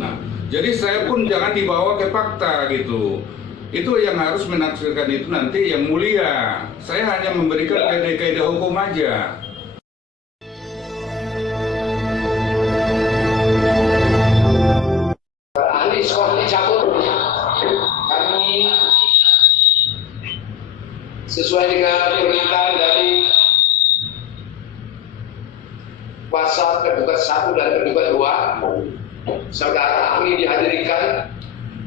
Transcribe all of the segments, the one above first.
Nah, jadi saya pun jangan dibawa ke fakta gitu. Itu yang harus menafsirkan itu nanti yang mulia. Saya hanya memberikan kaidah-kaidah hukum aja. Ahli skor dicabut. Kami sesuai dengan permintaan dari kuasa tergugat 1 dan tergugat 2, saudara ahli dihadirkan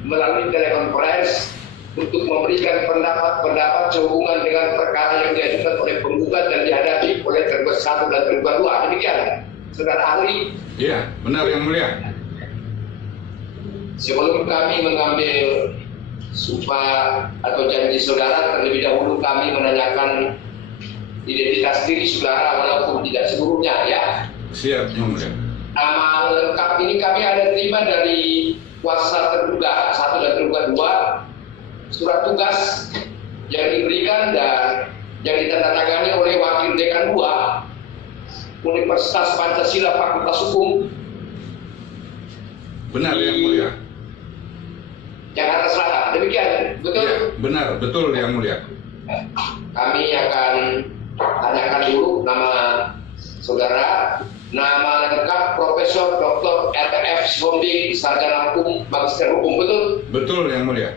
melalui telekonferensi untuk memberikan pendapat sehubungan dengan perkara yang diajukan oleh penggugat dan dihadapi oleh tergugat 1 dan tergugat 2. Demikian, saudara ahli. Iya, benar yang mulia. Sebelum kami mengambil sumpah atau janji saudara, terlebih dahulu kami menanyakan identitas diri saudara walaupun tidak seluruhnya, ya. Siap, yang mulia. Nama lengkap ini kami ada terima dari kuasa terduga 1 dan terduga 2, surat tugas yang diberikan dan yang ditandatangani oleh Wakil Dekan 2 Universitas Pancasila Fakultas Hukum. Benar yang mulia. Jakarta Selatan. Demikian, betul? Ya, benar, betul yang mulia. Kami akan tanyakan dulu nama saudara. Nama lengkap Profesor Dr. R.F. Sombing, Sarjana Hukum, Magister Hukum, betul? Betul yang mulia.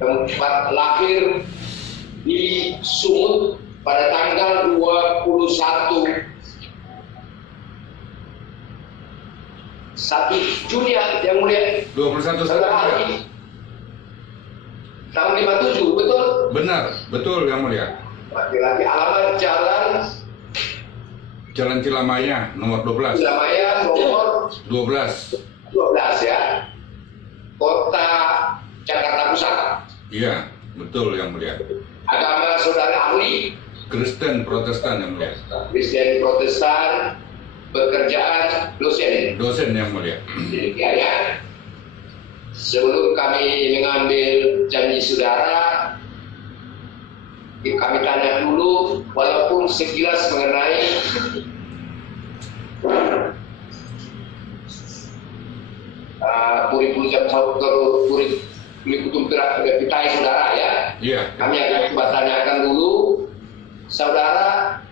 Tempat lahir di Sumut pada tanggal 21 Juni yang mulia. 21 saudara September. ahli. Tahun 57, betul? Benar, betul yang mulia. Laki-laki, alamat Jalan Cilamaya nomor 12. Cilamaya nomor 12. 12 ya. Kota Jakarta Pusat. Iya, betul yang mulia. Agama saudara ahli Kristen Protestan yang mulia. Kristen Protestan, pekerjaan dosen. Dosen yang mulia. Demikian ya. Sebelum kami mengambil janji saudara, kami tanya dulu walaupun sekilas mengenai kurikulum vitae saudara ya. Iya. Kami akan coba tanyakan dulu, saudara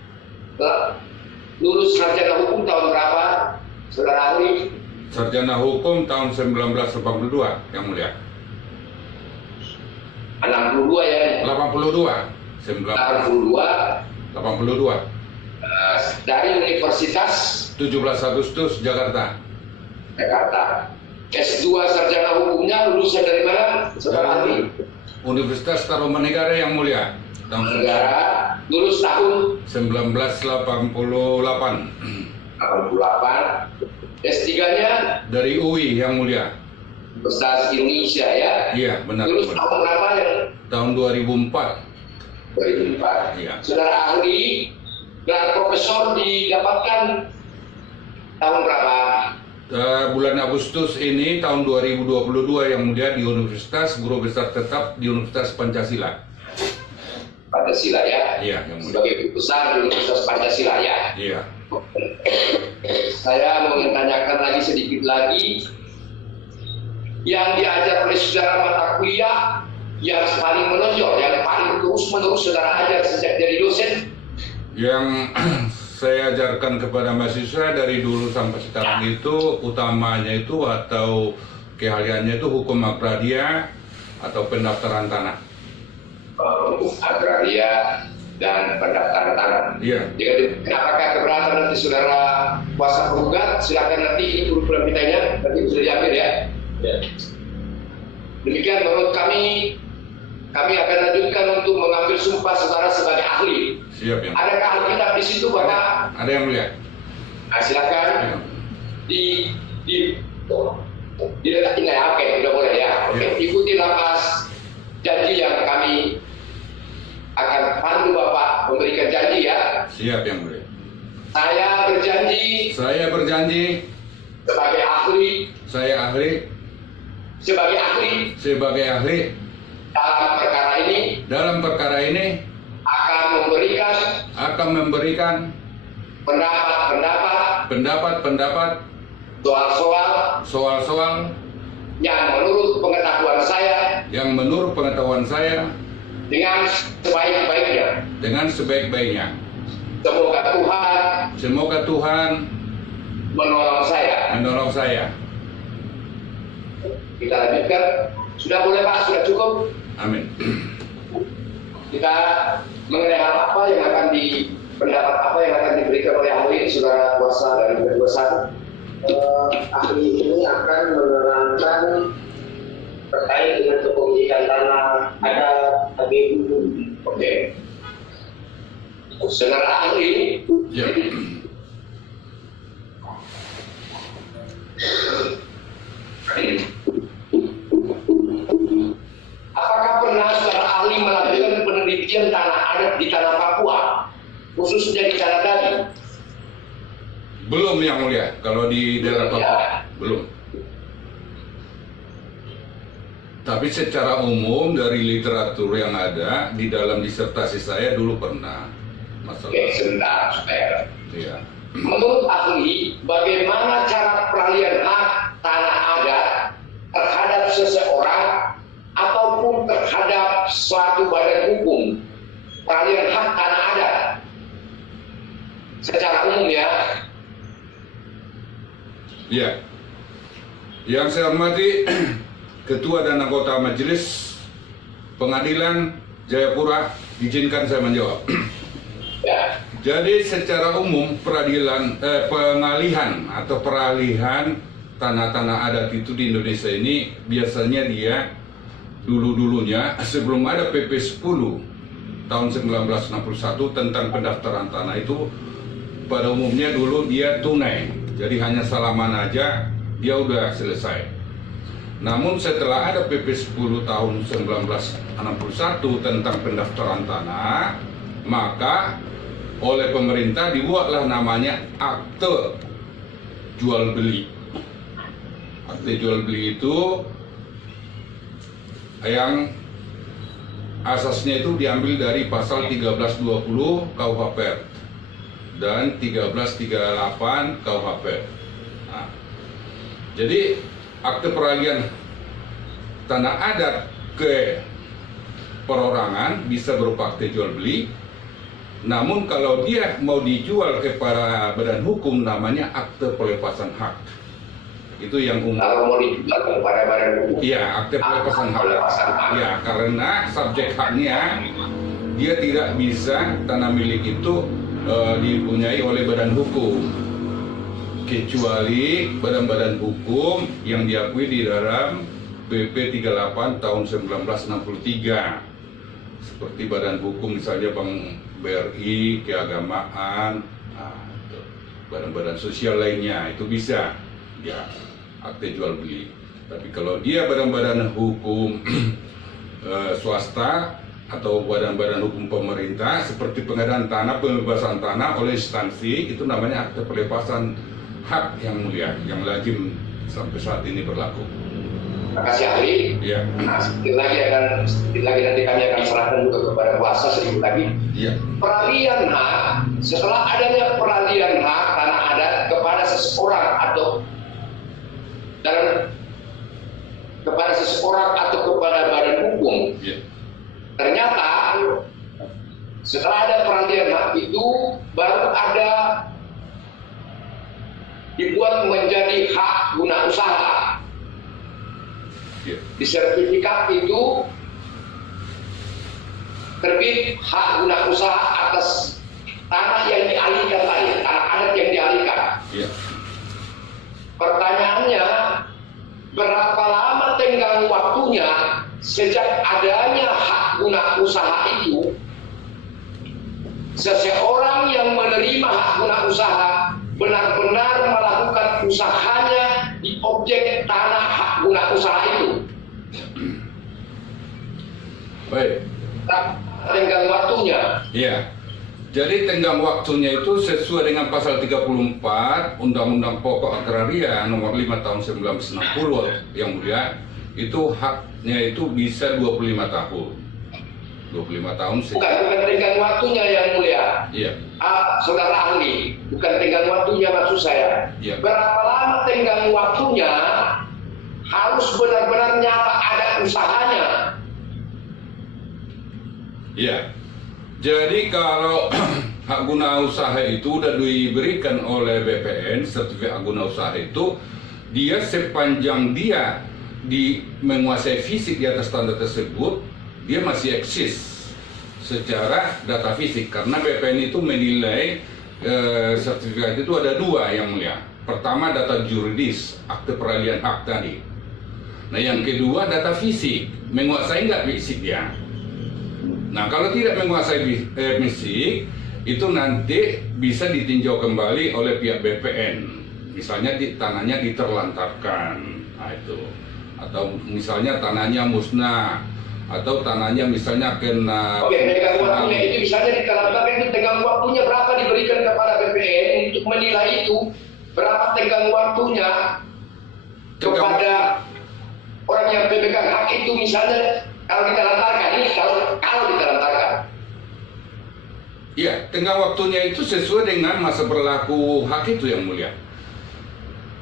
lulus sarjana hukum tahun berapa, saudara ahli? Sarjana hukum tahun 1982 yang mulia. 62 ya. 82. 82. Dari Universitas 17 Agustus Jakarta. S2 sarjana hukumnya lulusan dari mana, saudara ahli? Universitas Tarumanegara yang mulia. Tahun Negara, lulus tahun 1988. 88. S3-nya Dari UI yang mulia. Universitas Indonesia ya. Iya, benar. Lulus tahun berapa yang? Tahun 2004. 2004. Iya. Saudara ahli, gelar profesor didapatkan tahun berapa? Bulan Agustus ini tahun 2022 yang mulia di Universitas Guru Besar Tetap di Universitas Pancasila. Pancasila ya. Iya, yang mulia. Sebagai guru besar di Universitas Pancasila ya. Iya. Saya mau menanyakan lagi sedikit lagi yang diajar oleh saudara mata kuliah yang paling menonjol, yang paling terus-menerus saudara ajar sejak jadi dosen. Yang saya ajarkan kepada mahasiswa dari dulu sampai sekarang itu utamanya itu atau keahliannya itu hukum agraria atau pendaftaran tanah. Hukum agraria dan pendaftaran tanah. Iya. Jadi apakah keberatan nanti saudara kuasa penggugat, silakan nanti ini kurikulum vitanya nanti sudah diambil ya. Demikian menurut kami akan lanjutkan untuk mengambil sumpah saudara sebagai ahli. Siap yang. Adakah Alkitab di situ Bapak? Ada yang mulia. Nah, silakan Ya. Diletakin ya, oke, sudah boleh ya. Oke, Ya. ikuti lapas janji yang kami akan pandu Bapak memberikan janji ya. Siap yang mulia. Saya berjanji Saya berjanji sebagai ahli sebagai ahli dalam perkara ini akan memberikan pendapat-pendapat soal-soal yang menurut pengetahuan saya dengan sebaik-baiknya. Semoga Tuhan menolong saya. Kita lanjutkan. Sudah boleh Pak? Sudah cukup? Amin. Kita mengenai hal apa yang akan pendapat apa yang akan diberikan oleh ahli saudara kuasa dari kedua satu. Ahli ini akan menerangkan terkait dengan kepemilikan tanah ada HBU. Oke. Saudara ahli. Ya. Apakah pernah saudara ahli melakukan penelitian tanah adat di tanah Papua, khususnya di Canada? Belum yang mulia, kalau di daerah Papua belum. Tapi secara umum dari literatur yang ada di dalam disertasi saya dulu pernah masalah. Oke, sebentar supaya. Iya. Menurut ahli, bagaimana cara peralihan hak tanah adat terhadap seseorang ataupun terhadap suatu badan hukum? Peralihan hak tanah adat secara umum ya. Ya, yang saya hormati Ketua dan anggota Majelis Pengadilan Jayapura, izinkan saya menjawab. Ya. Jadi secara umum pengalihan atau peralihan tanah-tanah adat itu di Indonesia ini biasanya dia dulu-dulunya sebelum ada PP 10 tahun 1961 tentang pendaftaran tanah itu pada umumnya dulu dia tunai. Jadi hanya salaman aja dia udah selesai. Namun setelah ada PP 10 tahun 1961 tentang pendaftaran tanah, maka oleh pemerintah dibuatlah namanya akte jual beli. Akte jual beli itu yang asasnya itu diambil dari pasal 1320 KUHP dan 1338 KUHP. Nah, jadi akte peralihan tanah adat ke perorangan bisa berupa akte jual beli. Namun kalau dia mau dijual kepada badan hukum namanya akte pelepasan hak. Itu yang umum. Kalau mau dijual kepada badan hukum. Iya, akte pelepasan hak. Ya, karena subjek haknya dia tidak bisa tanah milik itu dipunyai oleh badan hukum. Kecuali badan-badan hukum yang diakui di dalam PP 38 tahun 1963. Seperti badan hukum misalnya Bank BRI, keagamaan, badan-badan sosial lainnya itu bisa ya akte jual beli. Tapi kalau dia badan-badan hukum swasta atau badan-badan hukum pemerintah seperti pengadaan tanah, pembebasan tanah oleh instansi itu namanya akte pelepasan hak yang mulia, yang lazim sampai saat ini berlaku. Terima kasih ahli. Ya. Nah, sedikit lagi nanti kami akan serahkan juga kepada kuasa sedikit lagi. Ya. Peralihan hak, setelah adanya peralihan hak tanah adat kepada seseorang atau kepada seseorang atau kepada badan hukum, Ya. ternyata setelah ada peralihan hak itu baru ada dibuat menjadi hak guna usaha. Di sertifikat itu terbit hak guna usaha atas tanah yang dialihkan tadi, tanah adat yang dialihkan. Ya. Pertanyaannya, berapa lama tenggang waktunya sejak adanya hak guna usaha itu seseorang yang menerima hak guna usaha benar-benar melakukan usahanya di objek tanah hak guna usaha itu? Baik. Tenggang waktunya. Iya. Jadi tenggang waktunya itu sesuai dengan pasal 34 Undang-Undang Pokok Agraria nomor 5 tahun 1960 yang mulia, itu haknya itu bisa 25 tahun. 25 tahun sih. Bukan tenggang waktunya yang mulia. Iya. Saudara ahli, bukan tenggang waktunya maksud saya. Iya. Berapa selama tenggang waktunya harus benar-benar nyata ada usahanya. Ya, jadi kalau hak guna usaha itu sudah diberikan oleh BPN, sertifikat hak guna usaha itu, dia sepanjang dia menguasai fisik di atas tanda tersebut, dia masih eksis secara data fisik. Karena BPN itu menilai sertifikat itu ada dua yang mulia. Pertama data juridis, akte peralihan hak tadi. Nah yang kedua data fisik, menguasai nggak fisik dia. Nah kalau tidak menguasai fisik, itu nanti bisa ditinjau kembali oleh pihak BPN. Misalnya tanahnya diterlantarkan, nah itu. Atau misalnya tanahnya musnah, atau tanahnya misalnya kena... Oke, tenggang waktunya itu misalnya diterlantarkan, itu tenggang waktunya berapa diberikan kepada BPN untuk menilai itu, berapa tenggang waktunya kepada orang yang pemegang hak itu, misalnya kalau diterlantarkan, ini kalau diterlantarkan. Iya, tenggang waktunya itu sesuai dengan masa berlaku hak itu yang mulia.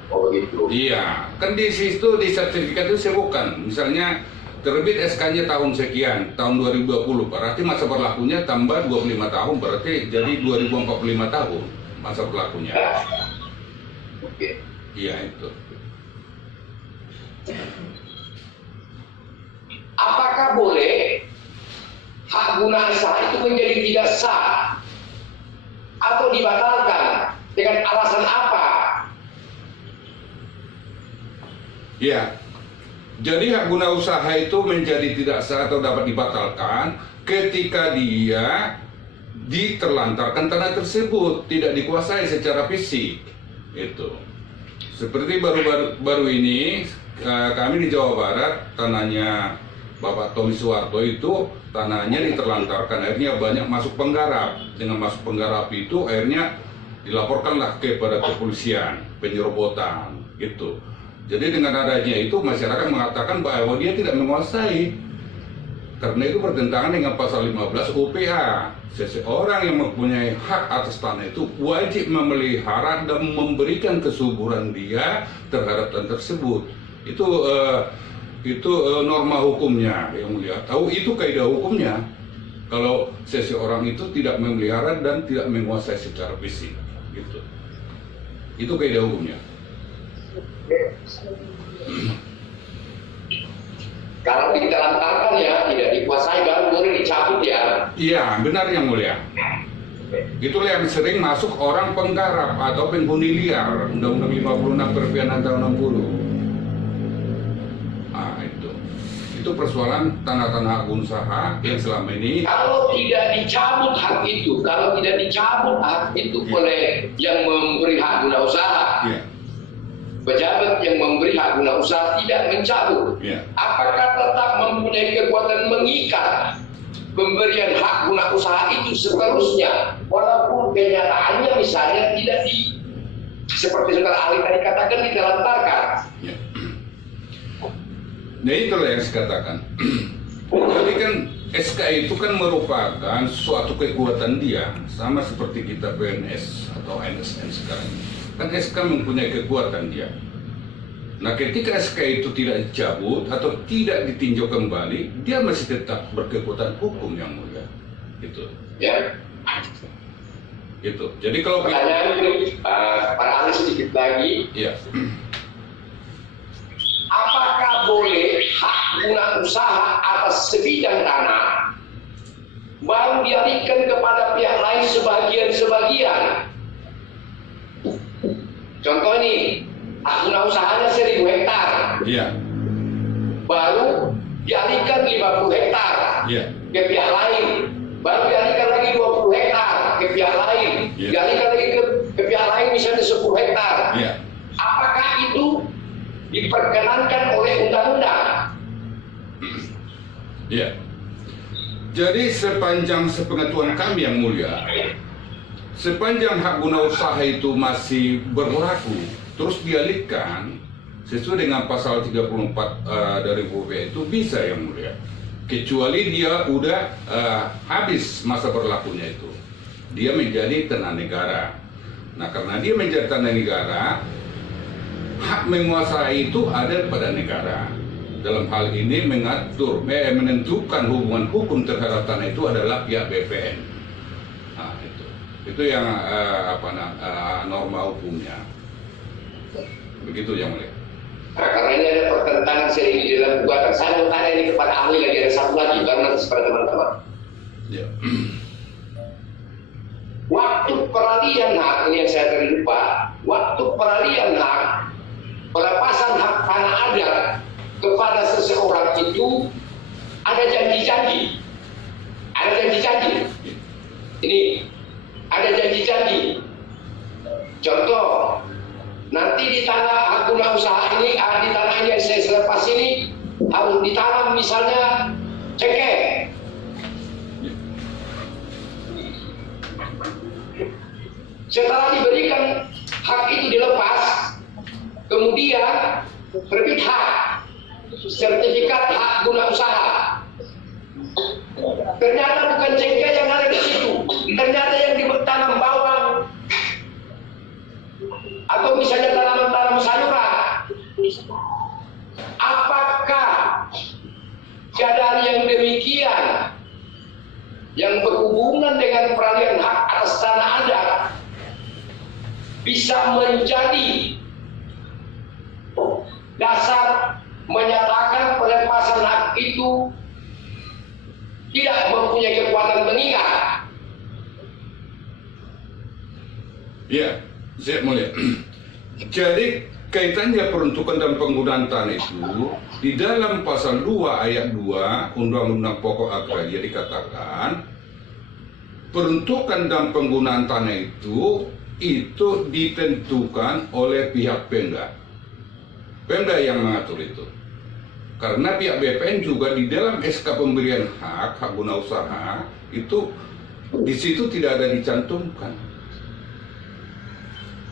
Oh begitu. Iya, kan di situ di sertifikat itu sebutkan, misalnya terbit SK-nya tahun sekian, tahun 2020, berarti masa berlakunya tambah 25 tahun, berarti jadi 2045 tahun masa berlakunya. Oke. Iya itu. Apakah boleh hak guna usaha itu menjadi tidak sah atau dibatalkan dengan alasan apa? Ya, jadi hak guna usaha itu menjadi tidak sah atau dapat dibatalkan ketika dia diterlantarkan tanah tersebut, tidak dikuasai secara fisik. Itu. Seperti baru ini kami di Jawa Barat, tanahnya Bapak Tommy Suwarto itu tanahnya diterlantarkan, akhirnya banyak masuk penggarap. Dengan masuk penggarap itu akhirnya dilaporkanlah kepada kepolisian penyerobotan gitu. Jadi dengan adanya itu masyarakat mengatakan bahwa dia tidak menguasai, karena itu bertentangan dengan pasal 15 UPH. Seseorang yang mempunyai hak atas tanah itu wajib memelihara dan memberikan kesuburan dia terhadap tanah tersebut. Itu norma hukumnya yang mulia. Tahu itu kaidah hukumnya. Kalau seseorang itu tidak memelihara dan tidak menguasai secara fisik, gitu. Itu kaidah hukumnya. Kalau ditelantarkan ya tidak dikuasai, baru boleh dicabut ya. Iya, benar yang mulia. Itulah yang sering masuk orang penggarap atau penghuni liar, Undang-Undang 56 Perpihanan tahun 60. Ah, itu persoalan tanah-tanah hak usaha yang selama ini. Kalau tidak dicabut hak itu, oleh yang memberi hak guna usaha. Ya. Pejabat yang memberi hak guna usaha tidak mencabut, apakah tetap mempunyai kekuatan mengikat pemberian hak guna usaha itu seterusnya, walaupun kenyataannya misalnya tidak seperti saudara ahli tadi katakan ditelantarkan. Ya. Nah itulah yang saya katakan. Jadi kan SK itu kan merupakan suatu kekuatan dia, sama seperti kita PNS atau ASN sekarang. Kan SK mempunyai kekuatan dia. Nah ketika SK itu tidak dicabut atau tidak ditinjau kembali, dia masih tetap berkekuatan hukum yang mulia. Gitu. Ya. Gitu. Jadi kalau pertanyaan ini para ahli sedikit lagi. Ya. Apakah boleh hak guna usaha atas sebidang tanah baru dialihkan kepada pihak lain sebagian-sebagian? Contoh ini, hak guna usahanya 1000 hektar. Iya. Baru dialihkan 50 hektar ke pihak lain. Baru dialihkan lagi 20 hektar ke pihak lain. Dialihkan lagi ke pihak lain misalnya 10 hektar. Apakah itu diperkenankan oleh undang-undang? Iya. Jadi sepanjang sepengetahuan kami yang mulia, sepanjang hak guna usaha itu masih berlaku, terus dialihkan sesuai dengan pasal 34 dari UPH itu bisa yang mulia. Kecuali dia udah habis masa berlakunya itu. Dia menjadi tanah negara. Nah karena dia menjadi tanah negara, hak menguasai itu ada pada negara. Dalam hal ini menentukan hubungan hukum terhadap tanah itu adalah pihak BPN. Nah, itu yang norma hukumnya. Begitu yang mulia. Nah, karena ini ada pertentangan sering di dalam gugatan. Saya mau tanya ini kepada ahli lagi, ada satu lagi karena kepada teman-teman. Ya. Waktu peralihan hak, ini yang saya tadi lupa, waktu peralihan hak, pelepasan hak tanah adat kepada seseorang itu ada janji-janji. Ada janji-janji. Ini ada janji-janji. Contoh, nanti di tanah hak guna usaha ini, di tanah ini yang saya selepas ini harus ditanam misalnya cengkeh. Setelah diberikan hak itu dilepas, kemudian terbit hak, sertifikat hak guna usaha. Ternyata bukan cengkeh yang ada di situ, ternyata yang ditanam bawang atau misalnya tanaman-tanaman sayuran. Apakah keadaan yang demikian yang berhubungan dengan peralihan hak atas tanah adat bisa menjadi dasar menyatakan pelepasan hak itu tidak mempunyai kekuatan mengikat? Ya, saya mulia. Jadi kaitannya peruntukan dan penggunaan tanah itu di dalam pasal 2 ayat 2 Undang-Undang Pokok Agraria dikatakan peruntukan dan penggunaan tanah itu ditentukan oleh pihak Pemda. Pemda yang mengatur itu. Karena pihak BPN juga di dalam SK pemberian hak guna usaha itu di situ tidak ada dicantumkan.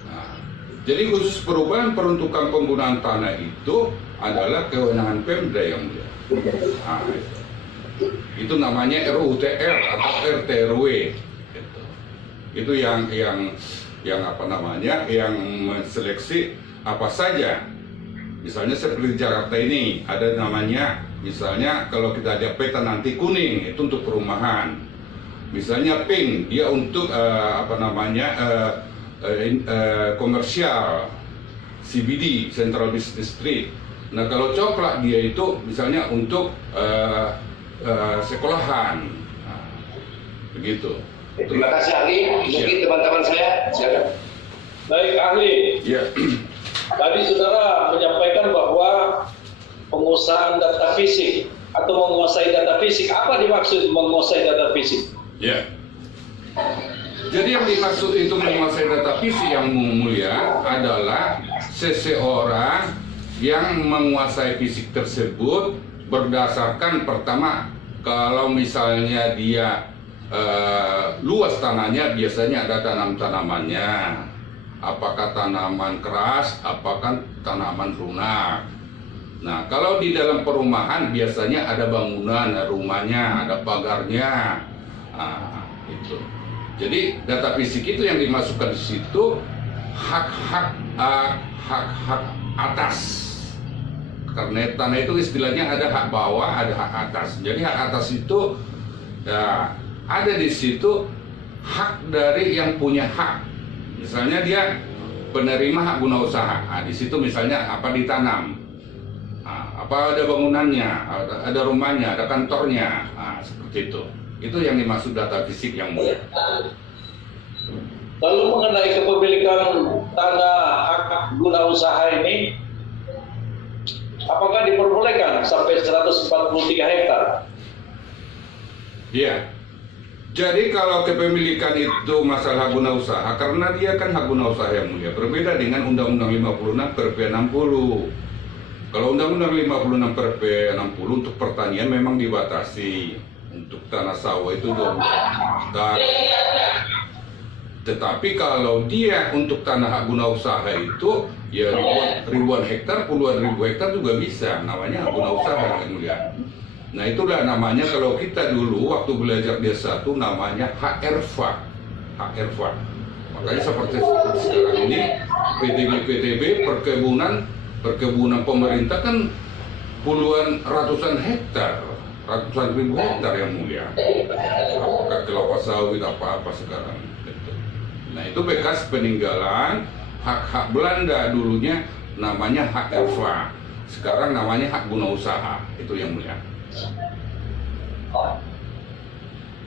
Nah, jadi khusus perubahan peruntukan penggunaan tanah itu adalah kewenangan Pemda yang mulia. Nah, itu namanya RUTR atau RT/RW. Itu yang menseleksi apa saja. Misalnya seperti Jakarta ini ada namanya, misalnya kalau kita ada peta nanti kuning itu untuk perumahan, misalnya pink dia untuk komersial, CBD Central Business District. Nah kalau coklat dia itu misalnya untuk sekolahan, nah, begitu. Terima kasih ahli. Mungkin teman-teman saya silakan. Baik ahli. Ya. Tadi saudara menyampaikan bahwa penguasaan data fisik atau menguasai data fisik. Apa dimaksud menguasai data fisik? Ya. Jadi yang dimaksud itu menguasai data fisik yang mulia adalah seseorang yang menguasai fisik tersebut berdasarkan pertama kalau misalnya dia luas tanahnya biasanya ada tanamannya. Apakah tanaman keras, apakah tanaman lunak. Nah, kalau di dalam perumahan biasanya ada bangunan, ada rumahnya, ada pagarnya. Nah, itu. Jadi data fisik itu yang dimasukkan di situ hak-hak atas. Karena tanah itu istilahnya ada hak bawah, ada hak atas. Jadi hak atas itu ya, ada di situ hak dari yang punya hak. Misalnya dia penerima hak guna usaha, nah, di situ misalnya apa ditanam, nah, apa ada bangunannya, ada rumahnya, ada kantornya, nah, seperti itu. Itu yang dimaksud data fisik yang mulia. Lalu mengenai kepemilikan tanah hak guna usaha ini, apakah diperbolehkan sampai 143 hektar? Iya. Jadi kalau kepemilikan itu masalah hak guna usaha, karena dia kan hak guna usaha yang mulia, berbeda dengan Undang-Undang 56 Perp 60. Kalau Undang-Undang 56 Perp 60 untuk pertanian memang dibatasi, untuk tanah sawah itu 20 hektar. Tetapi kalau dia untuk tanah hak guna usaha itu ya ribuan hektar, puluhan ribu hektar juga bisa, namanya hak guna usaha yang mulia. Nah itulah namanya kalau kita dulu waktu belajar D1 namanya HRFA. HRFA. Makanya seperti sekarang ini PTB perkebunan pemerintah kan puluhan ratusan hektar, ratusan ribu hektar yang mulia. Apakah kelapa sawit apa sekarang? Nah itu bekas peninggalan hak-hak Belanda, dulunya namanya hak erfa, sekarang namanya hak guna usaha, itu yang mulia.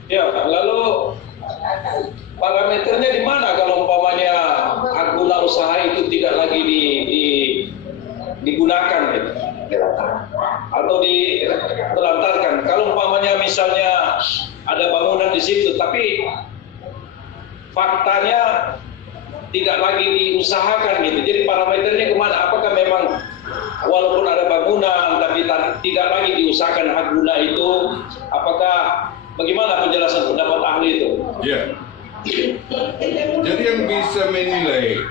Ya, lalu parameternya di mana kalau umpamanya hak guna usaha itu tidak lagi digunakan gitu, atau ditelantarkan? Kalau umpamanya misalnya ada bangunan di situ, tapi faktanya tidak lagi diusahakan gitu. Jadi parameternya kemana? Apakah memang walaupun ada bangunan tapi tidak lagi diusahakan hak guna itu? Apakah bagaimana penjelasan pendapat ahli itu? Ya. Jadi yang bisa menilai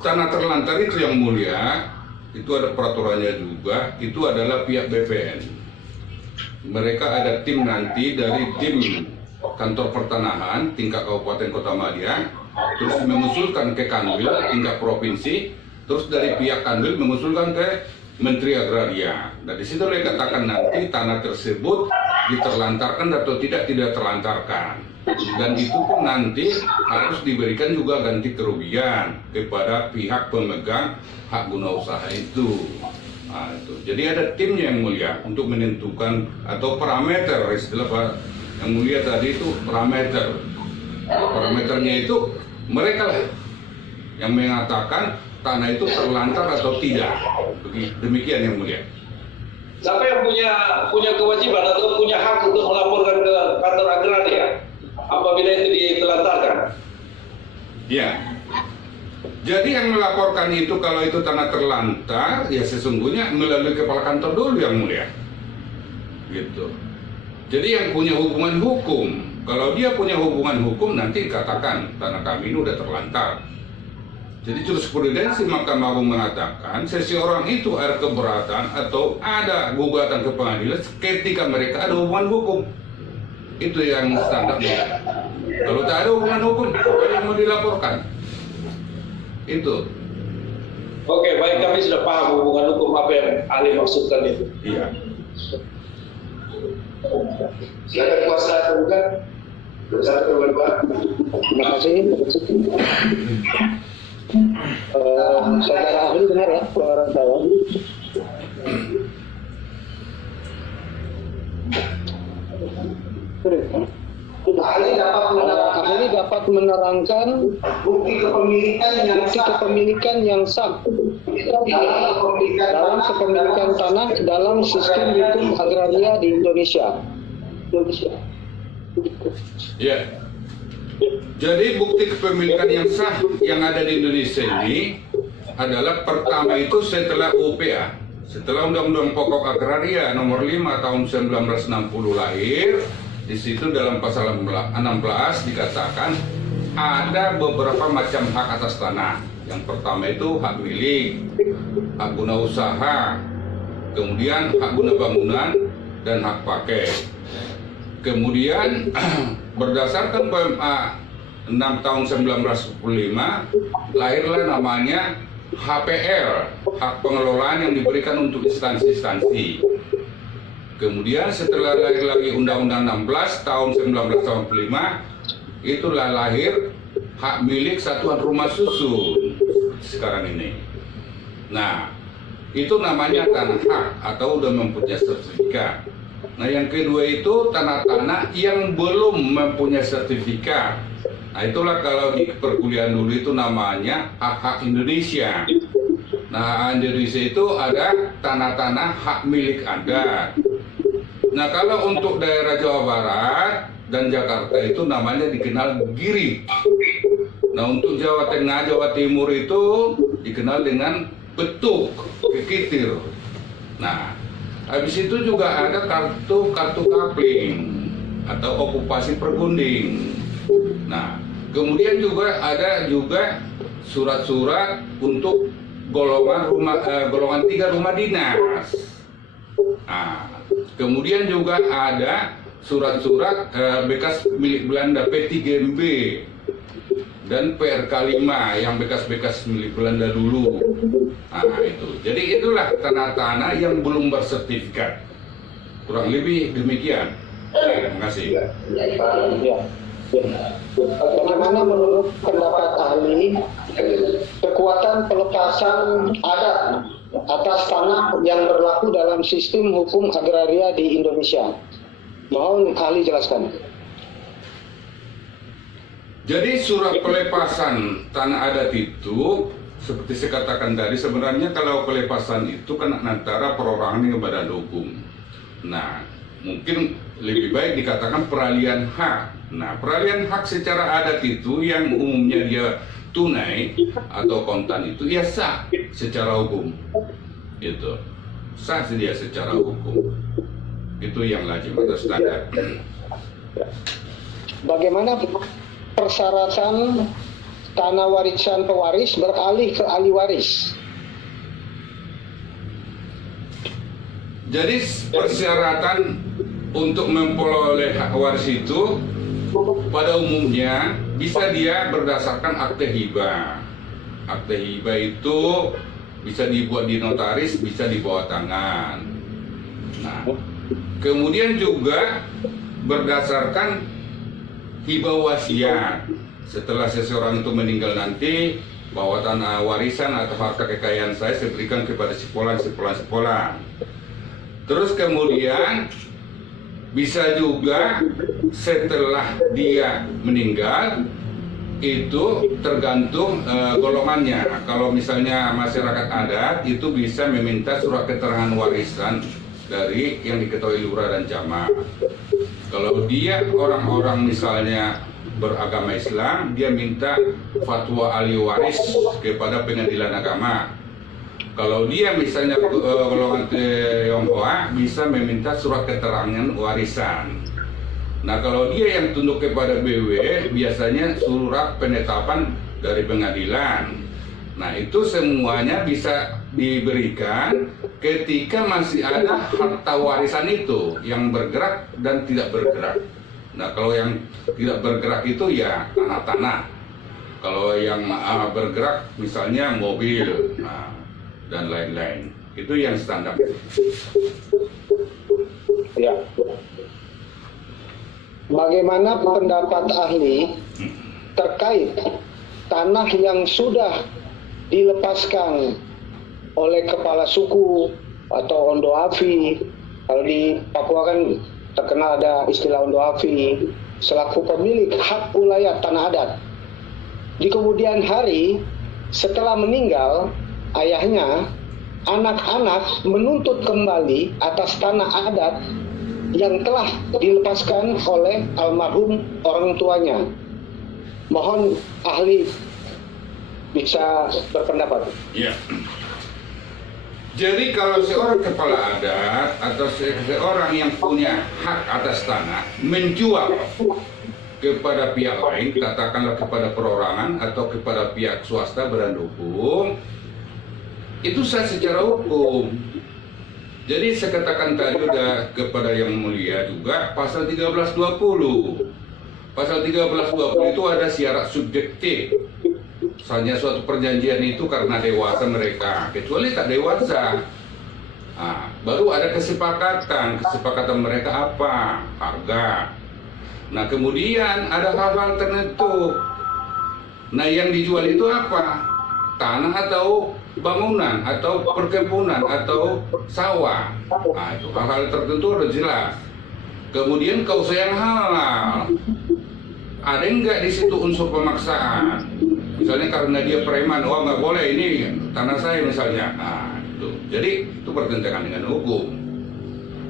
tanah terlantar itu yang mulia, itu ada peraturannya juga, itu adalah pihak BPN. Mereka ada tim nanti dari tim kantor pertanahan tingkat kabupaten kota Madia, terus mengusulkan ke Kanwil tingkat provinsi, terus dari pihak Kanwil mengusulkan ke Menteri Agraria. Nah di situ mereka katakan nanti tanah tersebut diterlantarkan atau tidak terlantarkan, dan itu pun nanti harus diberikan juga ganti kerugian kepada pihak pemegang hak guna usaha itu. Nah, itu. Jadi ada timnya yang mulia untuk menentukan atau parameter, istilah Pak yang mulia tadi itu parameter. Parameternya itu mereka lah yang mengatakan tanah itu terlantar atau tidak. Demikian yang mulia. Siapa yang punya kewajiban atau punya hak untuk melaporkan ke kantor agraria apabila itu ditelantarkan? Ya. Jadi yang melaporkan itu kalau itu tanah terlantar, ya sesungguhnya melalui kepala kantor dulu yang mulia. Gitu. Jadi yang punya hubungan hukum, kalau dia punya hubungan hukum nanti katakan tanah kami ini udah terlantar. Jadi jurisprudensi Mahkamah Agung mengatakan seseorang itu ada keberatan atau ada gugatan ke pengadilan ketika mereka ada hubungan hukum. Itu yang standarnya. Kalau tak ada hubungan hukum, apa yang mau dilaporkan? Itu. Oke, baik, kami sudah paham hubungan hukum apa yang ahli maksudkan itu. Iya. Silakan kuasa tergugat. Satu berdua. Terima kasih. Saudara ahli dengar ya suara saya. Ahli dapat menerangkan Bukti kepemilikan yang sah dalam kepemilikan tanah dalam sistem hukum agraria di Indonesia. Ya. Jadi bukti kepemilikan yang sah yang ada di Indonesia ini adalah pertama itu setelah UPA, setelah Undang-Undang Pokok Agraria Nomor 5 tahun 1960 lahir. Di situ dalam pasal 16 dikatakan ada beberapa macam hak atas tanah. Yang pertama itu hak milik, hak guna usaha, kemudian hak guna bangunan, dan hak pakai. Kemudian berdasarkan PMA 6 tahun 1945 lahirlah namanya HPL, hak pengelolaan yang diberikan untuk instansi-instansi. Kemudian setelah lahir lagi Undang-Undang 16 tahun 1945, itulah lahir hak milik satuan rumah susun sekarang ini. Nah, itu namanya tanah hak atau udah mempunyai sertifikat. Nah, yang kedua itu tanah-tanah yang belum mempunyai sertifikat. Nah, itulah kalau di perkuliahan dulu itu namanya hak-hak Indonesia. Nah, Indonesia itu ada tanah-tanah hak milik adat. Nah, kalau untuk daerah Jawa Barat dan Jakarta itu namanya dikenal giri. Nah, untuk Jawa Tengah, Jawa Timur itu dikenal dengan petuk, kekitir. Nah, habis itu juga ada kartu kapling atau okupasi pergunding. Nah, kemudian juga ada surat-surat untuk golongan 3 rumah dinas. Nah, kemudian juga ada surat-surat bekas milik Belanda P3MB. dan PRK 5 yang bekas-bekas milik Belanda dulu. Nah, itu. Jadi itulah tanah-tanah yang belum bersertifikat. Kurang lebih demikian. Terima kasih. Ya. Bagaimana menurut pendapat ahli kekuatan pelepasan adat atas tanah yang berlaku dalam sistem hukum agraria di Indonesia? Mohon ahli jelaskan. Jadi surat pelepasan tanah adat itu seperti saya katakan tadi, sebenarnya kalau pelepasan itu kan antara perorangan dengan badan hukum. Nah, mungkin lebih baik dikatakan peralihan hak. Nah, peralihan hak secara adat itu yang umumnya dia tunai atau kontan itu ya sah secara hukum. Itu sah dia secara hukum. Itu yang lazim atau standar. Bagaimana persyaratan tanah warisan pewaris beralih ke ahli waris? Jadi persyaratan untuk memperoleh hak waris itu pada umumnya bisa dia berdasarkan akte hibah. Akte hibah itu bisa dibuat di notaris, bisa di bawah tangan. Nah, kemudian juga berdasarkan hibah wasiat. Setelah seseorang itu meninggal nanti, bahwa tanah warisan atau harta kekayaan saya berikan kepada sipolan. Terus kemudian bisa juga setelah dia meninggal itu tergantung golongannya. Kalau misalnya masyarakat adat itu bisa meminta surat keterangan warisan dari yang diketahui lurah dan camat. Kalau dia orang-orang misalnya beragama Islam, dia minta fatwa ahli waris kepada pengadilan agama. Kalau dia misalnya golongan Tionghoa bisa meminta surat keterangan warisan. Nah, kalau dia yang tunduk kepada BW biasanya surat penetapan dari pengadilan. Nah, itu semuanya bisa diberikan ketika masih ada harta warisan itu yang bergerak dan tidak bergerak. Nah, kalau yang tidak bergerak itu ya tanah-tanah. Kalau yang bergerak misalnya mobil, nah, dan lain-lain. Itu yang standar. Ya. Bagaimana pendapat ahli terkait tanah yang sudah dilepaskan oleh kepala suku atau Ondo Afi? Kalau di Papua kan terkenal ada istilah Ondo Afi selaku pemilik hak wilayah tanah adat. Di kemudian hari setelah meninggal ayahnya, anak-anak menuntut kembali atas tanah adat yang telah dilepaskan oleh almarhum orang tuanya. Mohon ahli bisa berpendapat. Ya. Jadi kalau seorang kepala adat atau seorang yang punya hak atas tanah menjual kepada pihak lain, katakanlah kepada perorangan atau kepada pihak swasta badan hukum, itu sah secara hukum. Jadi saya katakan tadi udah kepada yang mulia juga pasal 1320. Pasal 1320 itu ada syarat subjektif. Misalnya suatu perjanjian itu karena dewasa mereka, kecuali tak dewasa. Nah, baru ada kesepakatan. Kesepakatan mereka apa? Harga. Nah, kemudian ada hal-hal tertentu. Nah, yang dijual itu apa? Tanah atau bangunan atau perkebunan atau sawah. Nah, itu hal-hal tertentu harus jelas. Kemudian kausa yang halal. Ada enggak di situ unsur pemaksaan? Misalnya karena dia preman, oh nggak boleh ini tanah saya misalnya. Nah, itu. Jadi itu bertentangan dengan hukum.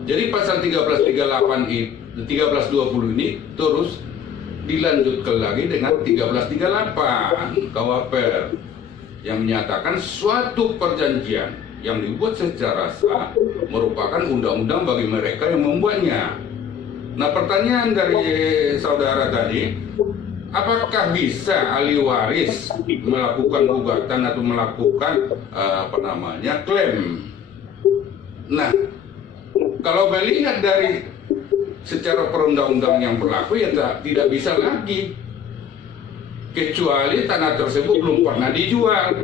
Jadi pasal 1320 ini terus dilanjutkan lagi dengan 1338 KUHP yang menyatakan suatu perjanjian yang dibuat secara sah merupakan undang-undang bagi mereka yang membuatnya. Nah, pertanyaan dari saudara tadi, apakah bisa ahli waris melakukan gugatan atau melakukan klaim? Nah, kalau melihat dari secara perundang-undang yang berlaku ya tidak bisa lagi. kecuali tanah tersebut belum pernah dijual.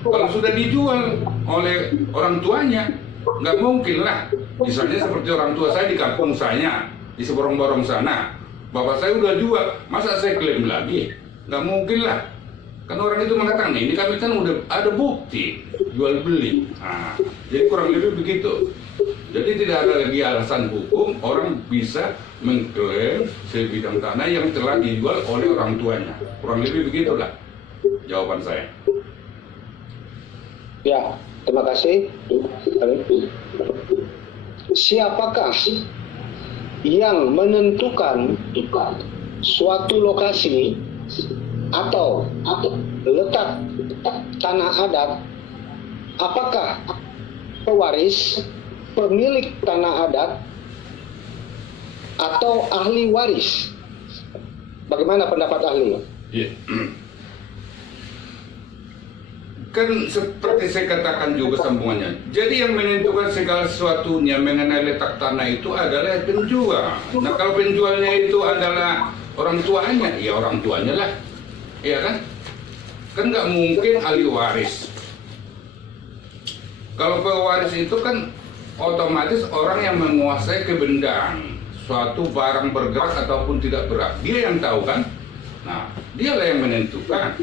Kalau sudah dijual oleh orang tuanya, nggak mungkin lah. Misalnya seperti orang tua saya di kampung saya, di Seborong-borong sana, bapak saya udah jual, masa saya klaim lagi? Nggak mungkin lah. Kan orang itu mengatakan, ini kami kan udah ada bukti jual beli. Nah, jadi kurang lebih begitu. Jadi tidak ada lagi alasan hukum orang bisa mengklaim sebidang tanah yang telah dijual oleh orang tuanya. Kurang lebih begitulah jawaban saya. Ya, terima kasih. Siapakah yang menentukan suatu lokasi atau letak tanah adat? Apakah pewaris, pemilik tanah adat, atau ahli waris? Bagaimana pendapat ahli? Ya. Kan seperti saya katakan juga sambungannya. Jadi yang menentukan segala sesuatunya mengenai letak tanah itu adalah penjual. Nah kalau penjualnya itu adalah orang tuanya, ya orang tuanya lah, ya kan? Kan nggak mungkin ahli waris. Kalau pewaris itu kan otomatis orang yang menguasai kebendaan, suatu barang bergerak ataupun tidak bergerak, dia yang tahu kan? Nah, dialah yang menentukan.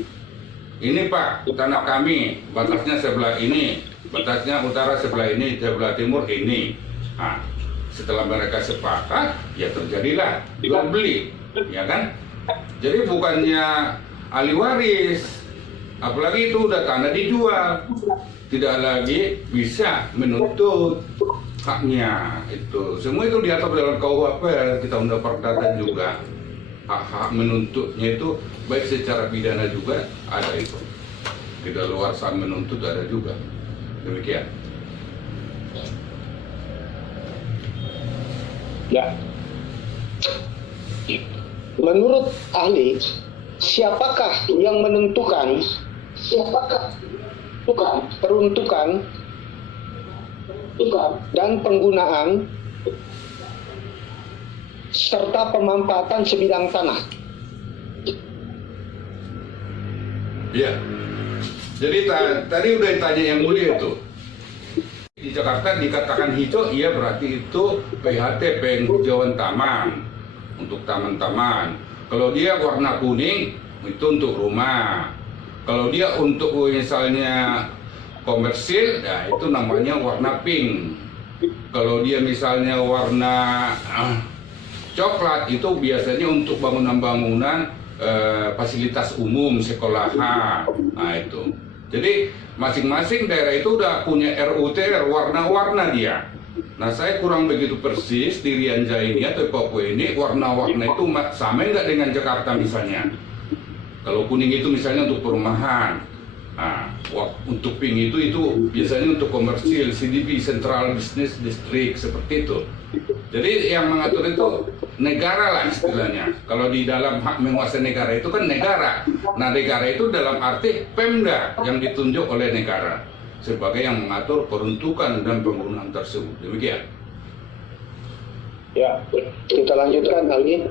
Ini Pak, tanah kami, batasnya sebelah ini, batasnya utara sebelah ini, sebelah timur ini. Nah, setelah mereka sepakat, ya terjadilah jual beli, ya kan? Jadi bukannya ahli waris, apalagi itu udah tanah dijual, tidak lagi bisa menuntut haknya. Itu semua itu diatur dalam KUHP, kita undang perdata juga. Hak-hak menuntutnya itu baik secara pidana juga ada itu, kedaluarsaan menuntut ada juga. Demikian. Ya. Menurut ahli, siapakah yang menentukan peruntukan dan penggunaan serta pemanfaatan sebidang tanah? Iya. Jadi tadi udah ditanya yang mulia itu. Di Jakarta dikatakan hijau, iya berarti itu PHT, penghijauan taman, untuk taman-taman. Kalau dia warna kuning, itu untuk rumah. Kalau dia untuk misalnya komersil, ya itu namanya warna pink. Kalau dia misalnya warna coklat, itu biasanya untuk bangunan-bangunan fasilitas umum, sekolahan. Nah itu. Jadi masing-masing daerah itu udah punya RUT warna-warna dia. Nah saya kurang begitu persis di Rianja ini atau Papua ini warna-warna itu sama nggak dengan Jakarta misalnya. Kalau kuning itu misalnya untuk perumahan. Nah, untuk pink itu biasanya untuk komersil, CDB, Central Business District, seperti itu. Jadi yang mengatur itu negara lah istilahnya. Kalau di dalam hak menguasai negara itu kan negara. Nah negara itu dalam arti Pemda yang ditunjuk oleh negara sebagai yang mengatur peruntukan dan penggunaan tersebut. Demikian. Ya, kita lanjutkan ahli.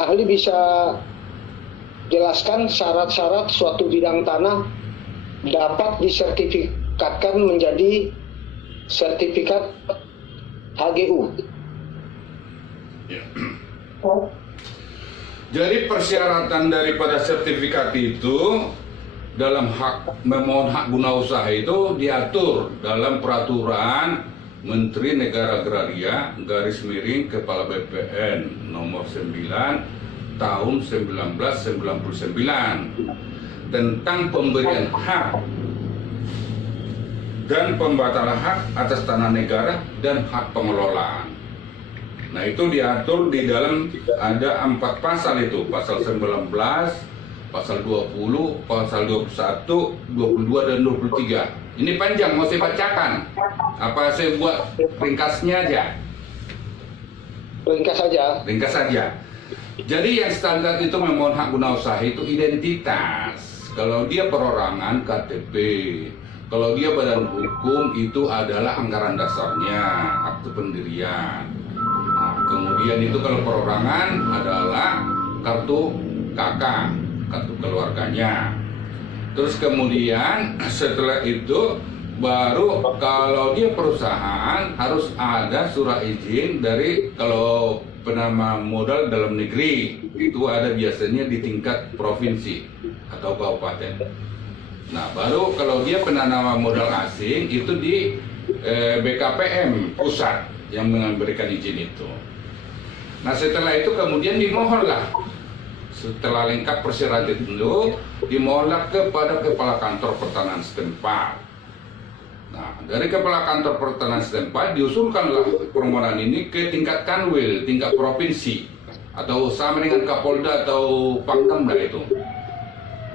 Ahli bisa jelaskan syarat-syarat suatu bidang tanah dapat disertifikatkan menjadi sertifikat HGU. Ya. Jadi persyaratan daripada sertifikat itu dalam hak memohon hak guna usaha itu diatur dalam peraturan Menteri Negara Agraria _ Kepala BPN nomor 9 tahun 1999 tentang pemberian hak dan pembatalan hak atas tanah negara dan hak pengelolaan. Nah itu diatur di dalam ada 4 pasal itu, pasal 19, pasal 20, pasal 21, 22 dan 23. Ini panjang, mau saya bacakan. Apa saya buat ringkasnya aja? Ringkas saja. Ringkas saja. Jadi yang standar itu memohon hak guna usaha itu identitas. Kalau dia perorangan KTP. Kalau dia badan hukum itu adalah anggaran dasarnya, akte pendirian. Nah, kemudian itu kalau perorangan adalah kartu kakak, kartu keluarganya. Terus kemudian setelah itu baru kalau dia perusahaan harus ada surat izin dari kalau penama modal dalam negeri, itu ada biasanya di tingkat provinsi atau kabupaten. Nah, baru kalau dia penanaman modal asing itu di BKPM pusat yang memberikan izin itu. Nah, setelah itu kemudian dimohonlah, setelah lengkap persyaratan itu, dimohonlah kepada kepala kantor pertanahan setempat. Nah, dari kepala kantor pertanahan setempat diusulkanlah permohonan ini ke tingkat kanwil, tingkat provinsi, atau sama dengan Kapolda atau Pangdamda itu.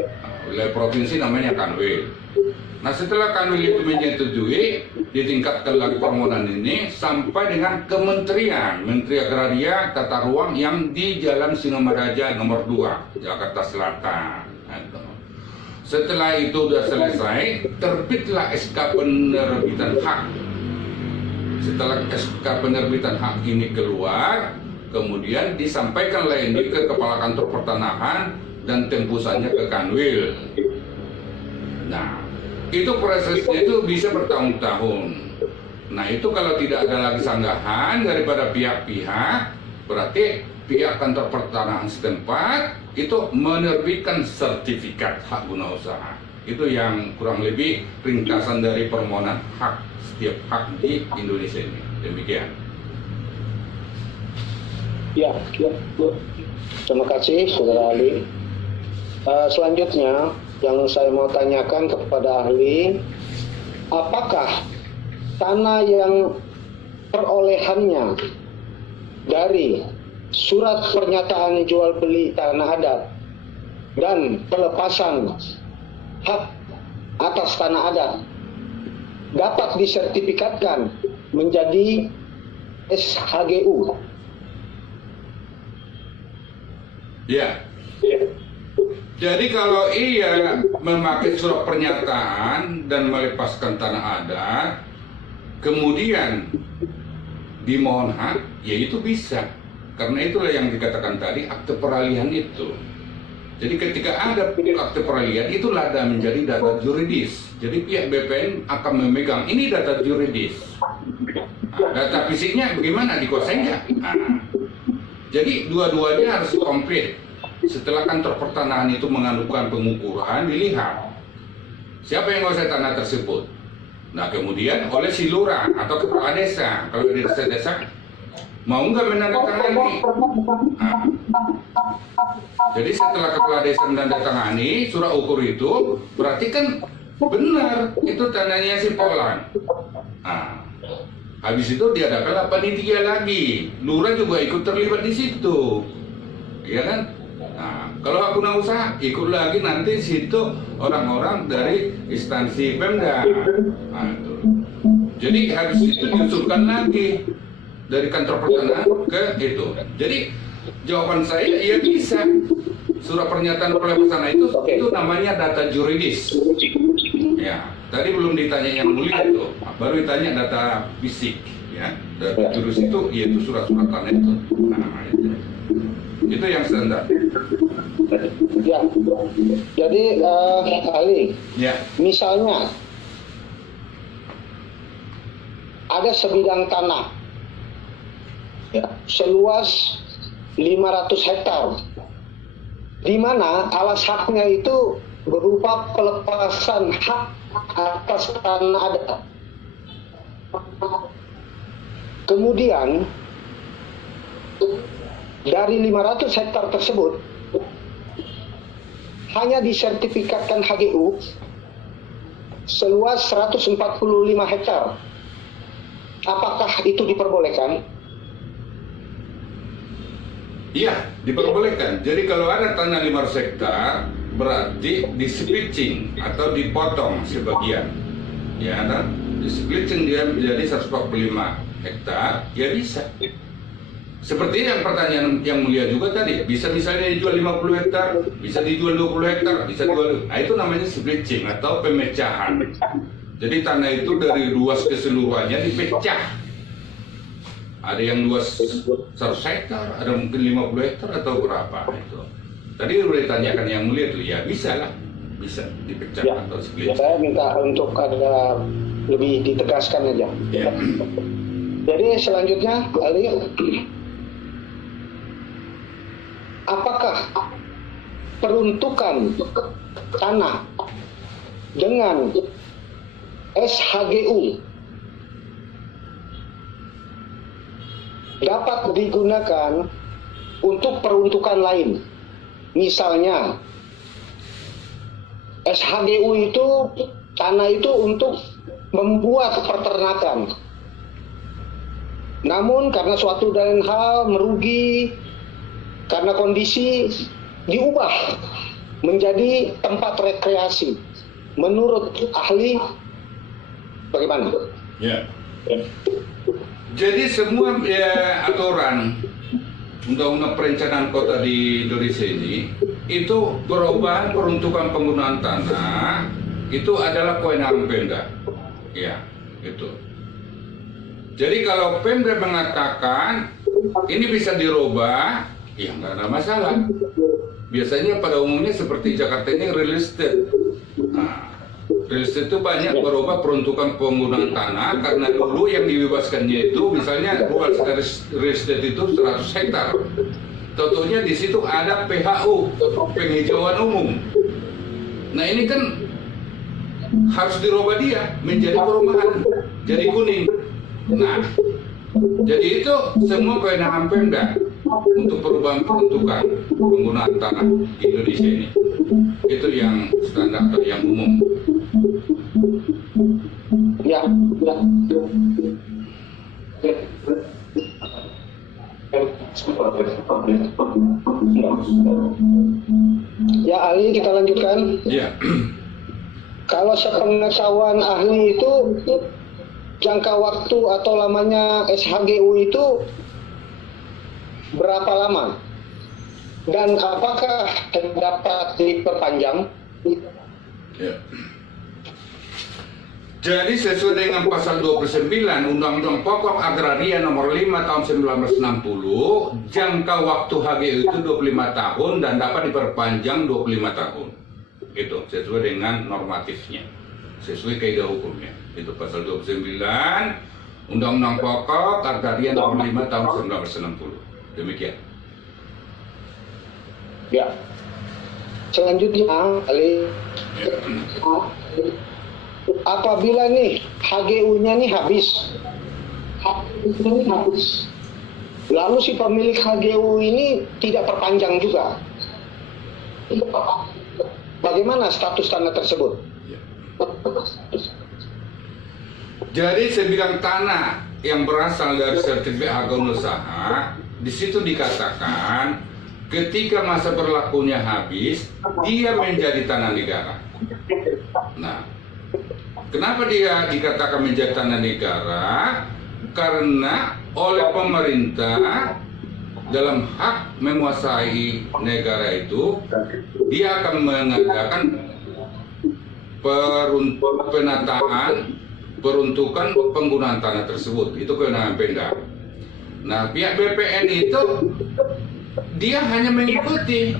Nah, wilayah provinsi namanya kanwil. Nah, setelah kanwil itu menyetujui, ditingkatkan lagi permohonan ini sampai dengan Kementerian Menteri Agraria Tata Ruang yang di Jalan Singamaraja nomor 2, Jakarta Selatan. Setelah itu sudah selesai, terbitlah SK penerbitan hak. Setelah SK penerbitan hak ini keluar, kemudian disampaikanlah ini ke Kepala Kantor Pertanahan dan tembusannya ke kanwil. Nah, itu prosesnya itu bisa bertahun-tahun. Nah, itu kalau tidak ada lagi sanggahan daripada pihak-pihak, berarti pihak kantor pertanahan setempat itu menerbitkan sertifikat hak guna usaha. Itu yang kurang lebih ringkasan dari permohonan hak setiap hak di Indonesia ini. Demikian. Ya. Terima kasih, Saudara ahli. Selanjutnya, yang saya mau tanyakan kepada ahli, apakah tanah yang perolehannya dari surat pernyataan jual beli tanah adat dan pelepasan hak atas tanah adat dapat disertifikatkan menjadi SHGU? Ya. Jadi kalau ia memakai surat pernyataan dan melepaskan tanah adat, kemudian dimohon hak, ya itu bisa. Karena itulah yang dikatakan tadi, akte peralihan itu. Jadi ketika ada akte peralihan, itu lada menjadi data juridis. Jadi pihak BPN akan memegang, ini data juridis. Nah, data fisiknya bagaimana, dikuasai nggak? Nah, jadi dua-duanya harus komplit. Setelah kantor pertanahan itu menganukan pengukuran, dilihat siapa yang menguasai tanah tersebut. Nah, kemudian oleh si lurah atau kepala desa, kalau di desa-desa mau nggak menandatangani. Nah, jadi setelah kepala desa menandatangani surat ukur itu, berarti kan benar itu tanahnya si Polan. Nah, habis itu diadakanlah panitia lagi, lurah juga ikut terlibat di situ, ya kan? Nah, kalau hak guna usaha ikut lagi nanti situ orang-orang dari instansi Pemda. Nah, itu. Jadi habis itu diusulkan lagi dari kantor pertanahan ke itu. Jadi jawaban saya ya bisa. Surat pernyataan pelepasan itu namanya data juridis. Ya, tadi belum ditanya yang mulia itu, baru ditanya data fisik. Ya, data juridis itu yaitu surat-surat tanah itu. Nah, itu yang standar. Ya, jadi ahli, Ya. misalnya ada sebidang tanah ya, seluas 500 hektar, di mana alas haknya itu berupa pelepasan hak atas tanah adat. Kemudian dari 500 hektar tersebut hanya disertifikatkan HGU seluas 145 hektar. Apakah itu diperbolehkan? Iya, diperbolehkan. Jadi kalau ada tanah 500 hektar, berarti di-splitting atau dipotong sebagian. Ya kan? Di-splitting dia menjadi 145 hektar, ya bisa. Seperti yang pertanyaan yang mulia juga tadi, bisa misalnya dijual 50 hektar, bisa dijual 20 hektar, bisa dijual. Nah, itu namanya splitting atau pemecahan. Jadi tanah itu dari luas keseluruhannya dipecah. Ada yang luas 100 hektar, ada mungkin 50 hektar atau berapa itu. Tadi udah ditanyakan yang mulia tuh, ya bisa lah, bisa dipecah Ya, atau split. saya minta untuk ada lebih ditegaskan aja. Ya. Jadi selanjutnya, Ali, apakah peruntukan tanah dengan SHGU dapat digunakan untuk peruntukan lain? Misalnya, SHGU itu tanah itu untuk membuat peternakan. Namun karena suatu dan hal merugi, karena kondisi diubah menjadi tempat rekreasi. Menurut ahli, bagaimana? Ya. Jadi semua aturan Undang-Undang Perencanaan Kota di Indonesia ini itu perubahan peruntukan penggunaan tanah itu adalah kewenangan Pemda. Ya, itu. Jadi kalau Pemda mengatakan ini bisa dirubah, ya nggak ada masalah. Biasanya pada umumnya seperti Jakarta ini real estate. Nah, real estate itu banyak berubah peruntukan penggunaan tanah karena dulu yang dibebaskannya itu misalnya luas real estate itu 100 hektar. Tentunya di situ ada PHU, penghijauan umum. Nah ini kan harus dirubah dia menjadi perumahan, jadi kuning. Nah, jadi itu semua kewenangan Pemda untuk perubahan peruntukan penggunaan tanah di Indonesia ini. Itu yang standar atau yang umum. Ya. Ya Ali, kita lanjutkan. Ya. Kalau sepengetahuan ahli itu jangka waktu atau lamanya SHGU itu berapa lama? Dan apakah dapat diperpanjang? Ya. Jadi sesuai dengan pasal 29 Undang-Undang Pokok Agraria nomor 5 tahun 1960, jangka waktu HGU itu 25 tahun dan dapat diperpanjang 25 tahun. Itu sesuai dengan normatifnya, sesuai kaidah hukumnya. Itu pasal 29 Undang-Undang Pokok Agraria nomor 5 tahun 1960. Demikian. Ya. Selanjutnya, Ali, apabila nih HGU-nya nih habis, lalu si pemilik HGU ini tidak perpanjang juga, bagaimana status tanah tersebut? Jadi sebidang tanah yang berasal dari sertifikat hak usaha, di situ dikatakan ketika masa berlakunya habis, dia menjadi tanah negara. Nah, kenapa dia dikatakan menjadi tanah negara? Karena oleh pemerintah dalam hak menguasai negara itu, dia akan mengadakan penataan peruntukan penggunaan tanah tersebut. Itu kewenangan Pemda. Nah, pihak BPN itu dia hanya mengikuti.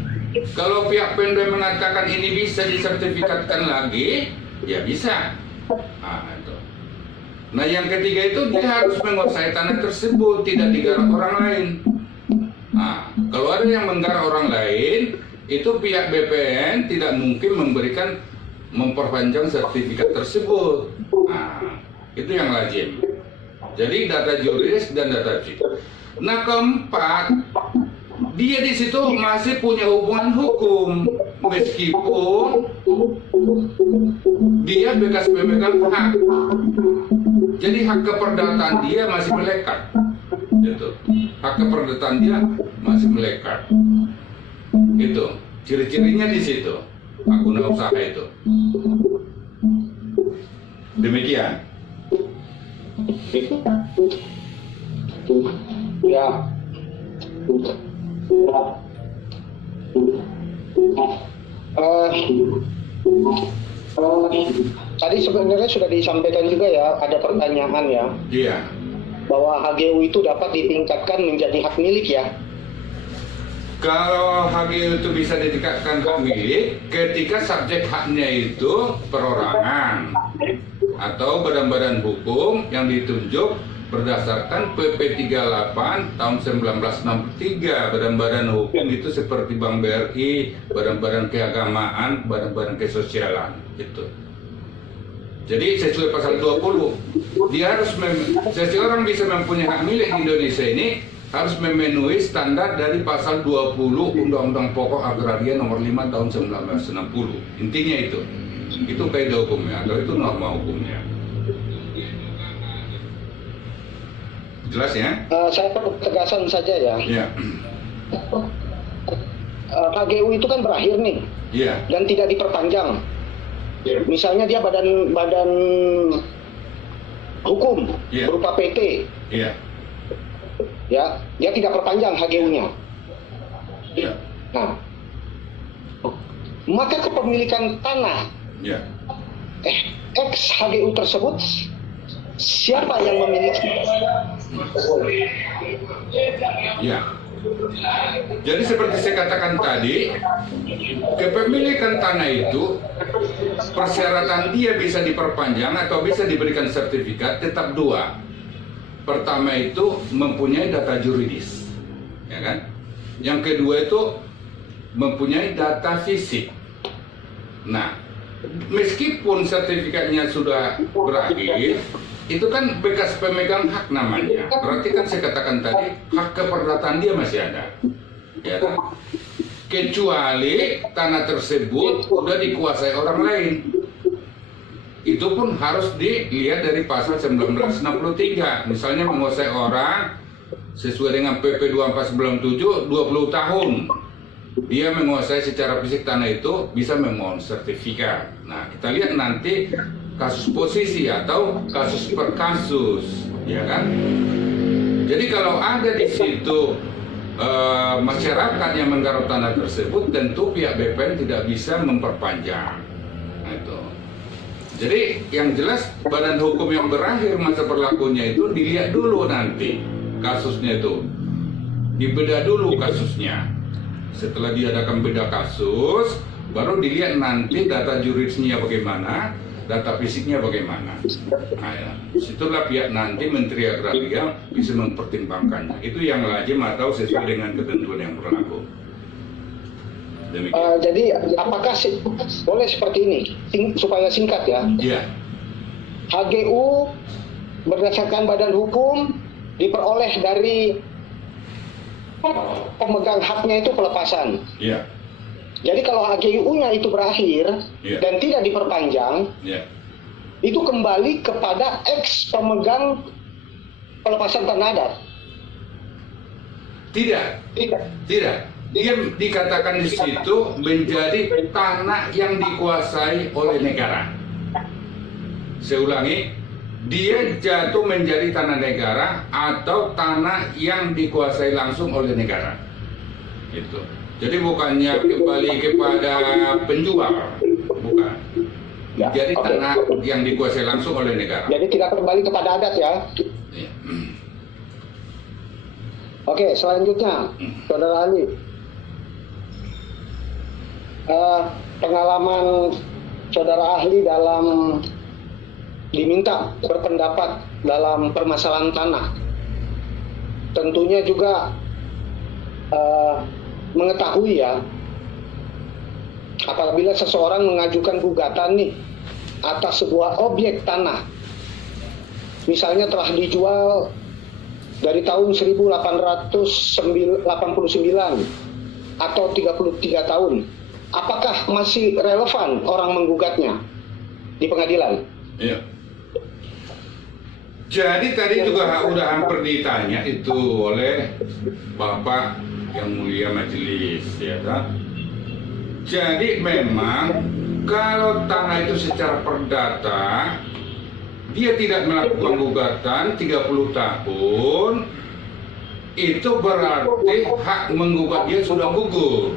Kalau pihak Pemda mengatakan ini bisa disertifikatkan lagi, ya bisa. Nah, yang ketiga itu dia harus menguasai tanah tersebut, tidak digarap orang lain. Nah, kalau ada yang menggarap orang lain, itu pihak BPN tidak mungkin memperpanjang sertifikat tersebut. Nah, itu yang lazim. Jadi data juris dan data cik. Nah, keempat, dia di situ masih punya hubungan hukum meskipun dia bekas pemegang hak. Jadi hak keperdataan dia masih melekat. Gitu. Hak keperdataan dia masih melekat. Itu ciri-cirinya di situ. Hak guna usaha itu. Demikian. Ya. Tadi sebenarnya sudah disampaikan juga ya, ada pertanyaan ya, Iya. bahwa HGU itu dapat ditingkatkan menjadi hak milik ya. Kalau HGU itu bisa ditingkatkan hak milik ketika subjek haknya itu perorangan atau badan-badan hukum yang ditunjuk berdasarkan PP 38 tahun 1963. Badan-badan hukum itu seperti Bank BRI, badan-badan keagamaan, badan-badan kesosialan itu. Jadi sesuai pasal 20, dia harus seseorang bisa mempunyai hak milik di Indonesia ini harus memenuhi standar dari pasal 20 Undang-Undang Pokok Agraria nomor 5 tahun 1960. Intinya itu. Itu kaidah hukumnya atau itu norma hukumnya. Jelas ya? Saya perlu tegasan saja ya. Iya. HGU itu kan berakhir nih Iya. dan tidak diperpanjang. Misalnya dia badan hukum Iya. berupa PT, Iya. ya, dia tidak perpanjang HGU-nya. Iya. Nah, maka kepemilikan tanah Iya. ex HGU tersebut siapa yang memiliki? Ya. Jadi seperti saya katakan tadi, kepemilikan tanah itu persyaratan dia bisa diperpanjang atau bisa diberikan sertifikat tetap dua. Pertama itu mempunyai data juridis, ya kan? Yang kedua itu mempunyai data fisik. Nah, meskipun sertifikatnya sudah berakhir, itu kan bekas pemegang hak namanya. Berarti kan saya katakan tadi, hak keperdataan dia masih ada. Ya kan? Kecuali tanah tersebut sudah dikuasai orang lain. Itu pun harus dilihat dari pasal 1963. Misalnya menguasai orang sesuai dengan PP 2497 20 tahun. Dia menguasai secara fisik tanah itu bisa memohon sertifikat. Nah, kita lihat nanti kasus posisi atau kasus per kasus, ya kan? Jadi kalau ada di situ masyarakat yang menggarap tanah tersebut, tentu pihak BPN tidak bisa memperpanjang. Nah, itu. Jadi yang jelas badan hukum yang berakhir masa berlakunya itu dilihat dulu nanti kasusnya itu, dibedah dulu kasusnya. Setelah diadakan beda kasus, baru dilihat nanti data juridisnya bagaimana, data fisiknya bagaimana. Nah, ya. Situlah pihak nanti Menteri Agraria bisa mempertimbangkannya. Itu yang lazim atau sesuai dengan ketentuan yang berlaku. Jadi apakah boleh seperti ini supaya singkat ya? Iya. HGU berdasarkan badan hukum diperoleh dari pemegang haknya itu pelepasan. Iya. Jadi kalau HGU-nya itu berakhir Iya. dan tidak diperpanjang, Iya. itu kembali kepada ex pemegang pelepasan tanah adat. Tidak. Tidak. Tidak. Dia dikatakan di situ menjadi tanah yang dikuasai oleh negara. Saya ulangi, dia jatuh menjadi tanah negara atau tanah yang dikuasai langsung oleh negara. Itu. Jadi bukannya kembali kepada penjual, bukan. Ya, Jadi oke. tanah yang dikuasai langsung oleh negara. Jadi tidak kembali kepada adat ya. Iya. Oke, selanjutnya, Saudara Ali. Pengalaman Saudara ahli dalam diminta berpendapat dalam permasalahan tanah. Tentunya juga mengetahui ya, apabila seseorang mengajukan gugatan nih atas sebuah objek tanah, misalnya telah dijual dari tahun 1889 atau 33 tahun, apakah masih relevan orang menggugatnya di pengadilan? Iya. Jadi tadi juga udah hampir ditanya itu oleh Bapak yang mulia majelis, ya kan? Jadi memang kalau tanah itu secara perdata dia tidak melakukan gugatan 30 tahun, itu berarti hak menggugat dia sudah gugur.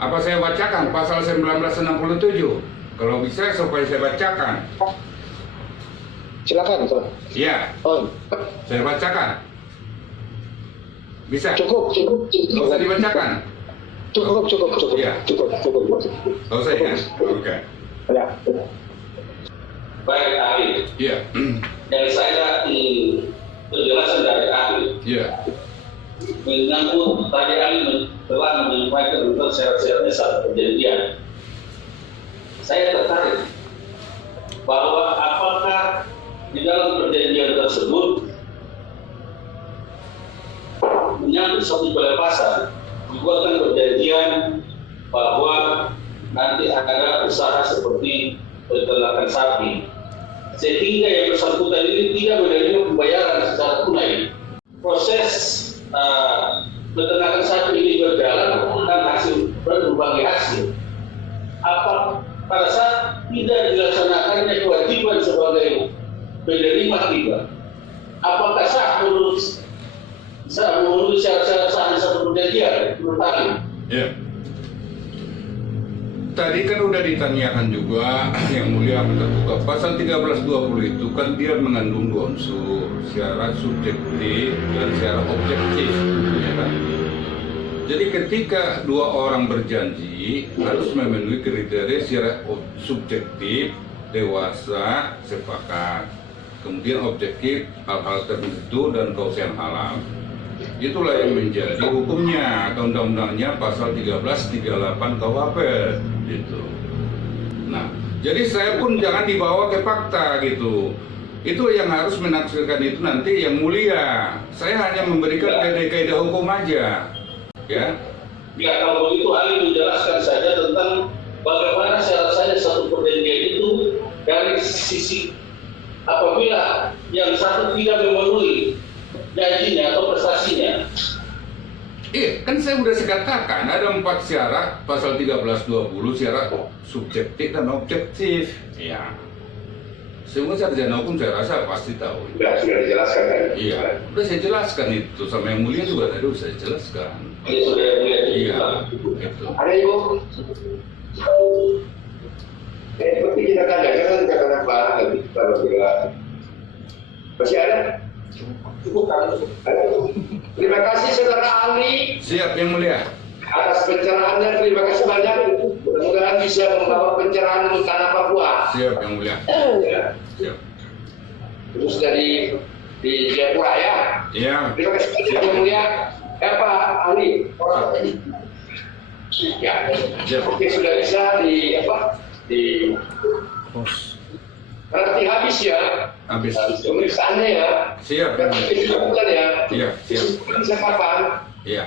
Apa saya bacakan pasal 1967? Kalau bisa supaya saya bacakan. Silakan, Pak. Ya, Oh, saya bacakan. Bisa? Cukup. Nggak usah dibacakan? Cukup. Iya. Cukup. Nggak usah ya? Oke. Ya. Baik, ahli. Iya. Yang saya penjelasan dari ahli Iya. menyangkut tadi ahli telah menyampaikan tentang syarat-syaratnya saat perjanjian. Saya tertarik bahwa apakah di dalam perjanjian tersebut menyangkut satu pelepasan dibuatkan perjanjian bahwa nanti ada usaha seperti peternakan sapi, sehingga yang bersangkutan ini tidak menerima pembayaran secara tunai. Proses peternakan sapi ini berjalan dan hasil berbagai hasil. Apa pada saat tidak dilaksanakannya kewajiban sebagai penerima riba, apakah sah menurut syarat-syarat satu perjanjian? Ya. Tadi kan udah ditanyakan juga yang mulia terbuka pasal 1320 itu kan dia mengandung dua unsur, syarat subjektif dan syarat objektif, ya kan? Jadi ketika dua orang berjanji harus memenuhi kriteria syarat subjektif, dewasa, sepakat, kemudian objektif hal-hal tertentu dan kausa yang halal. Itulah yang menjadi hukumnya atau undang-undangnya pasal 1338 KUHP gitu. Nah, jadi saya pun jangan dibawa ke fakta gitu. Itu yang harus menafsirkan itu nanti yang mulia. Saya hanya memberikan kaidah-kaidah hukum aja. Ya. Ya, kalau begitu ahli menjelaskan saja tentang bagaimana syarat-syarat satu perjanjian itu dari sisi apabila yang satu tidak memenuhi janjinya atau prestasinya. Iya, kan saya sudah katakan ada 4 syarat pasal 1320 syarat subjektif dan objektif. Ya. Semua sarjana hukum saya rasa pasti tahu. Sudah dijelaskan kan? Iya, udah saya jelaskan itu sama yang mulia juga tadi udah saya jelaskan. Ini sudah lihat. Iya, itu. Ada ibu? Seperti kita katakan barang lagi kalau bila masih ada? Cukup kan? Terima kasih saudara ahli Siap yang mulia. atas pencerahannya. Terima kasih banyak. Mudah-mudahan bisa membawa pencerahan untuk tanah Papua. Siap yang mulia. Ya. Siap. Terus di Jayapura ya. Iya. Terima kasih banyak yang mulia. Pak ahli. Ya. Oke, sudah bisa berarti habis ya. Habis. Pemeriksaannya ya. Siap yang mulia. Bulan ya. Iya, siap. Bisa kapan? Iya.